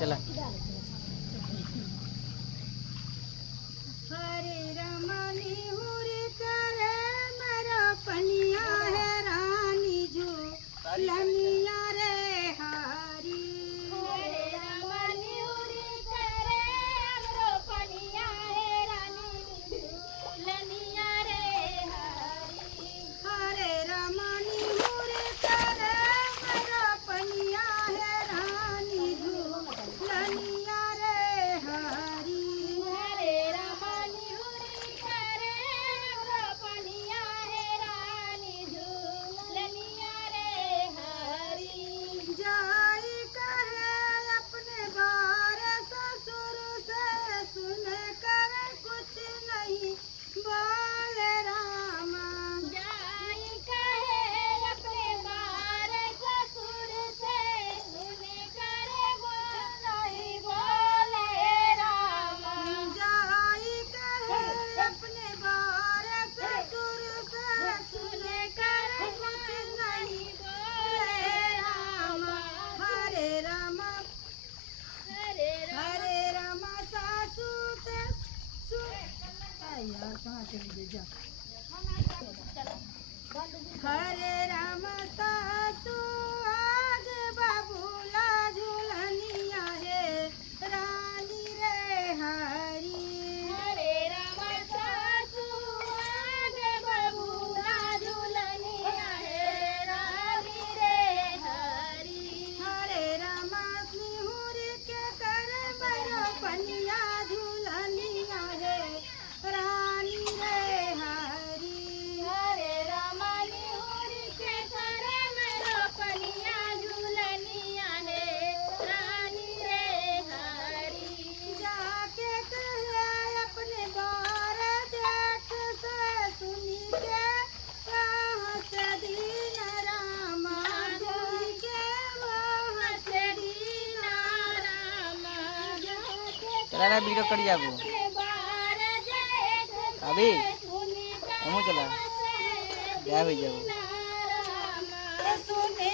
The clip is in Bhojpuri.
चला हरे रमनी हुरी करे मेरा पनिया है रानी जो लनिया रे हरी। हरे रमनी हुरी करे हमरो पनिया है रानी जो लनिया रे हरी। हरे रमनी हुरी करे मेरा पनिया है रानी जो लनिया रे हरी। हरे रमनी हुरी करे हमरो पनिया है रानी जो लनिया रे हरी। जाई कहे अपने बार ससुर से सुन कर कुछ नहीं बोले रामा। जाई कहे अपने बार ससुर से सुन कर कुछ नहीं बोले रामा। जाई कहे अपने बार ससुर से सुन कर कुछ नहीं बोले रामा। हरे रामा सासू ते यार कहाँ चली जा। हरे राम सासू आज बाबूला झूलनिया है रानी रे हरी। हरे राम सासू आज बाबूला झूलनिया है रानी रे हरी। हरे राम निहुर के कर मेरो पनिया झूलनिया है रानी रे हरी। हरे राम निहुर के कर मेरो पनिया झूलनिया है रानी रे हरी। जाके कहे अपने बार देख से सुनी के वहाँ से दीन रामा। सुनी के वहाँ से दीन रामा। चला ना वीडियो कर जाबो अपने बार देख अभी सुनी के हमू चला वहाँ से क्या हो जाबो दीन रामा। सुनी